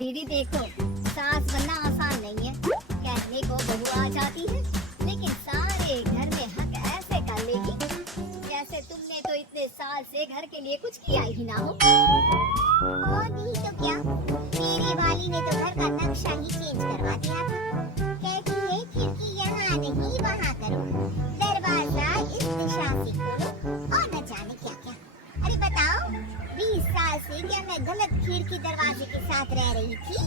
दीदी देखो, सास बनना आसान नहीं है। कहने को बहू आ जाती है, लेकिन सारे घर में हक ऐसे कर लेगी जैसे तुमने तो इतने साल से घर के लिए कुछ किया ही ना हो। और नहीं तो क्या, मेरी वाली ने तो घर का नक्शा ही चेंज करवा दिया था। कहती है खिड़की यहाँ नहीं वहाँ करो, दरवाजा इस दिशा से खोलो और न जाने क्या क्या। अरे बताओ, 20 साल से क्या मैं गलत खिड़की दरवाजे के साथ रह रही थी?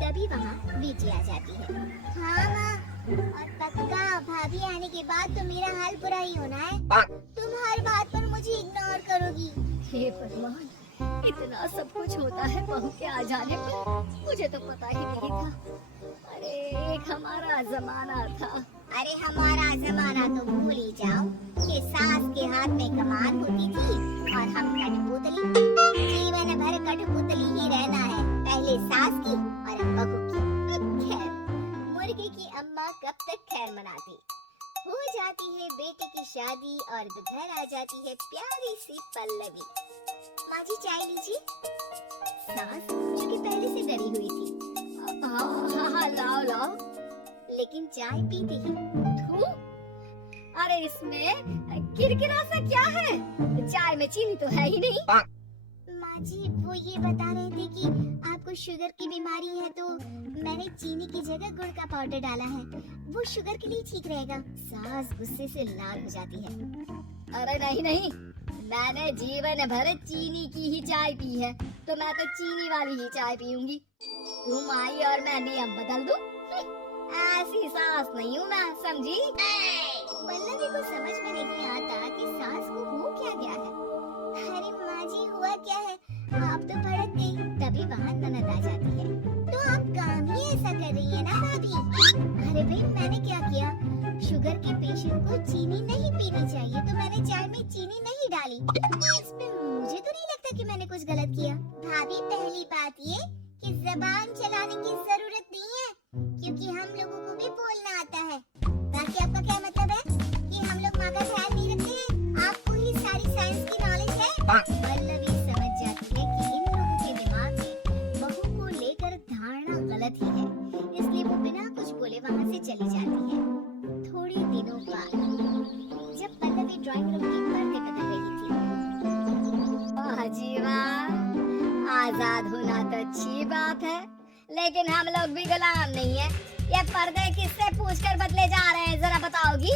तभी वहाँ बीजी आ जाती है। हाँ माँ, और पक्का भाभी आने के बाद तो मेरा हाल बुरा ही होना है। तुम हर बात पर मुझे इग्नोर करोगी। हे भगवान, इतना सब कुछ होता है बहू के आ जाने पर, मुझे तो पता ही नहीं था। अरे एक हमारा जमाना था। अरे हमारा जमाना तो भूल ही जाओ कि सास के हाथ में कमान होती थी और हम कठपुतली। जीवन भर कठपुतली ही रहना है, पहले सास की और अब बहू की। खैर, मुर्गे की अम्मा कब तक खैर मनाती। हो जाती है बेटे की शादी और घर आ जाती है प्यारी सी पल्लवी। माँ जी चाय लीजिए। सास जो कि पहले से डरी हुई थी, हाँ लाओ लाओ, लेकिन चाय पीते ही थू, अरे इसमें किरकिरा सा क्या है? चाय में चीनी तो है ही नहीं। माँ जी वो ये बता रहे थे कि आपको शुगर की बीमारी है, तो मैंने चीनी की जगह गुड़ का पाउडर डाला है, वो शुगर के लिए ठीक रहेगा। सास गुस्से से लाल हो जाती है। अरे नहीं नहीं, मैंने जीवन भर चीनी की ही चाय पी है, तो मैं तो चीनी वाली ही चाय पीऊंगी। तुम आई और मैं नियम बदल दूं? ऐसी सास नहीं हूँ मैं, समझी? पल्लवी को समझ में नहीं आता कि सास को हो क्या गया है। अरे माँ जी हुआ क्या है, आप तो भड़क गई। तभी वहाँ ननद आ जाती है। तो आप काम ही ऐसा कर रही है ना भाभी? अरे भाई मैंने क्या किया, शुगर के पेशेंट को चीनी नहीं पीनी चाहिए, तो मैंने चाय में चीनी नहीं डाली। इसमें मुझे तो नहीं लगता कि मैंने कुछ गलत किया। भाभी पहली बात ये कि जबान चलाने की जरूरत नहीं है, क्योंकि हम लोगों को भी बोलना आता है। बाकी आपका क्या मतलब है कि हम लोग माँ का ख्याल नहीं रखते हैं? आपको ही सारी साइंस की नॉलेज है। पल्लवी समझ जाती है कि इन लोगों के दिमाग में बहू को लेकर धारणा गलत ही है, इसलिए वो बिना कुछ बोले वहाँ से चली जाती है। थोड़े दिनों बाद जब पल्लवी ड्राइंग रूम के पर्दे बदल रही थी। वाह जी वाह, आजाद होना तो अच्छी बात है, लेकिन हम लोग भी गुलाम नहीं है। ये पर्दे किससे पूछकर बदले जा रहे हैं, जरा बताओगी?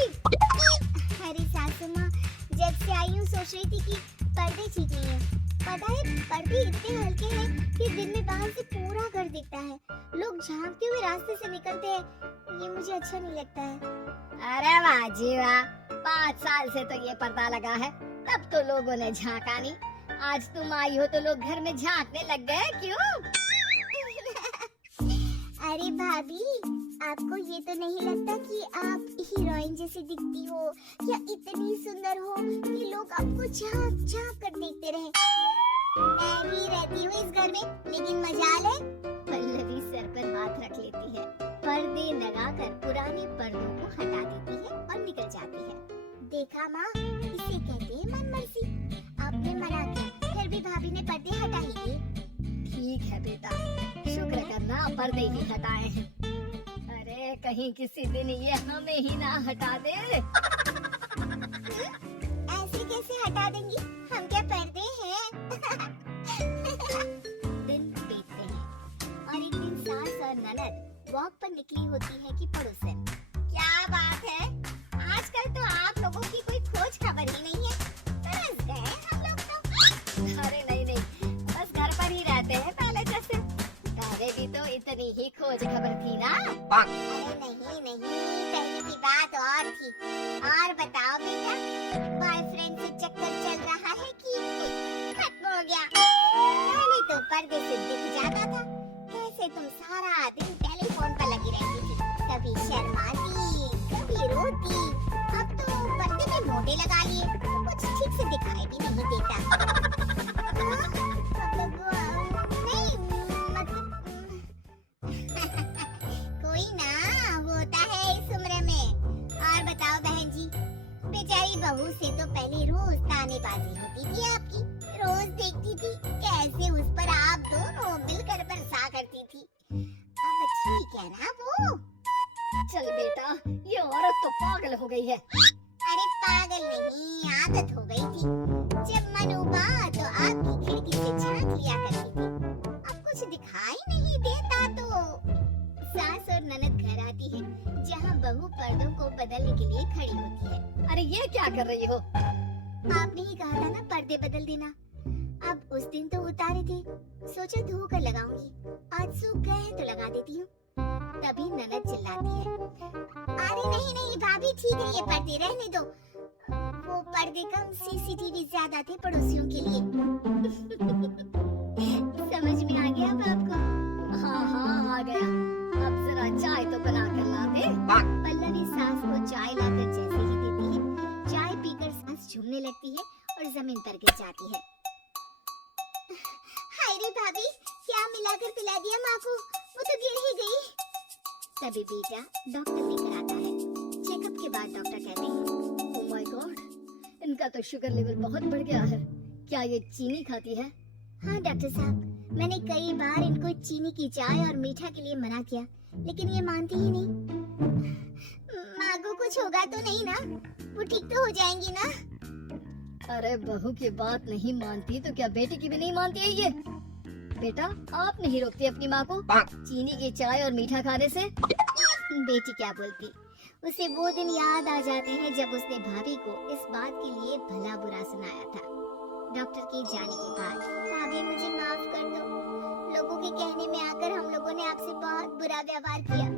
अरे सासू माँ, जब से आई हूँ सोच रही थी कि पर्दे ठीक नहीं है। पता है पर्दे इतने हल्के हैं कि दिन में बाहर से पूरा घर दिखता है, लोग झांकते हुए रास्ते से निकलते हैं, ये मुझे अच्छा नहीं लगता है। अरे वाह जी वाह, 5 साल से तो ये पर्दा लगा है, तब तो लोगों ने झांका नहीं। आज तुम आई हो तो लोग घर में झांकने लग गए, क्यों? अरे भाभी, आपको ये तो नहीं लगता कि आप हीरोइन जैसी दिखती हो या इतनी सुंदर हो कि लोग आपको झांक झांक कर देखते रहे? मैं भी रहती हूँ इस घर में, लेकिन मजाल है। पल्लवी सर पर हाथ रख लेती है, पर्दे लगाकर पुराने पर्दों को हटा देती है और निकल जाती है। देखा माँ, इसे कहते हैं मनमर्जी। आपने मना किया, फिर भी भाभी ने पर्दे हटा ही दिए। ठीक है बेटा, शुक्र करना पर्दे ही हटाए हैं। अरे कहीं किसी दिन ये हमें ही ना हटा दे। ऐसे कैसे हटा देंगी, हम क्या पर्दे हैं? दिन बीतते हैं और एक दिन सास और ननद वॉक पर निकली होती है कि पड़ोसन। क्या बात है, आजकल तो आप लोगों की कोई खोज खबर ही नहीं है। तरस गए हम लोग तो। अरे नहीं नहीं, बस घर पर ही रहते हैं पहले जैसे। पहले भी तो इतनी ही खोज खबर थी ना। अरे नहीं नहीं, पहले की बात और थी। और बताओ बेटा, बॉयफ्रेंड से चक्कर चल रहा है कि खत्म हो गया? पहले तो पर्दे से दिख जाता था कैसे तुम सारा दिन टेलीफोन पर लगी रहती थी, कभी शर्माती कभी रोती। अब तो पर्दे में मोटे लगा लिए, कुछ ठीक से दिखाई भी नहीं देता। नहीं मतलब कोई ना, होता है इस उम्र में। और बताओ बहन जी, बेचारी बहू से तो पहले रोज तानेबाजी होती थी आपकी, रोज देखती थी कैसे उस पर आप दोनों मिलकर है। अरे पागल नहीं, आदत हो गई थी। जब मन उबा तो आपकी खिड़की से झांक लिया करती थी। अब कुछ दिखाई नहीं देता तो सास और ननद घर आती है, जहाँ बहू पर्दों को बदलने के लिए खड़ी होती है। अरे ये क्या कर रही हो? आपने ही कहा था ना पर्दे बदल देना। अब उस दिन तो उतारे थे, सोचा धोकर लगाऊंगी। आज सूख गए हैं तो लगा देती हूँ। तभी ननद चिल्लाती है, अरे नहीं नहीं भाभी, ठीक है ये पर्दे रहने दो। वो पर्दे कम, सीसीटीवी ज्यादा थे पड़ोसियों के लिए। समझ में आ गया अब आपको? हाँ आ गया। अब जरा चाय तो बना कर ला दे। पल्लवी सास को चाय लाकर जैसे ही देती है, चाय पीकर सास झूमने लगती है और जमीन पर गिर जाती है। हाय रे भाभी, क्या मिलाकर पिला दिया माँ को, वो तो गिर ही गई। तभी बेटा डॉक्टर लेकर आता है। चेकअप के बाद डॉक्टर कहते हैं, ओह माय गॉड, इनका तो शुगर लेवल बहुत बढ़ गया है। क्या ये चीनी खाती है? हाँ डॉक्टर साहब, मैंने कई बार इनको चीनी की चाय और मीठा के लिए मना किया, लेकिन ये मानती ही नहीं। माँ को कुछ होगा तो नहीं ना? वो ठीक तो हो जाएंगी ना? अरे बहू की बात नहीं मानती तो क्या बेटी की भी नहीं मानती है ये? बेटा आप नहीं रोकती अपनी माँ को चीनी की चाय और मीठा खाने से? बेटी क्या बोलती, उसे वो दिन याद आ जाते हैं जब उसने भाभी को इस बात के लिए भला बुरा सुनाया था। डॉक्टर के जाने के बाद, भाभी मुझे माफ कर दो, लोगों के कहने में आकर हम लोगों ने आपसे बहुत बुरा व्यवहार किया।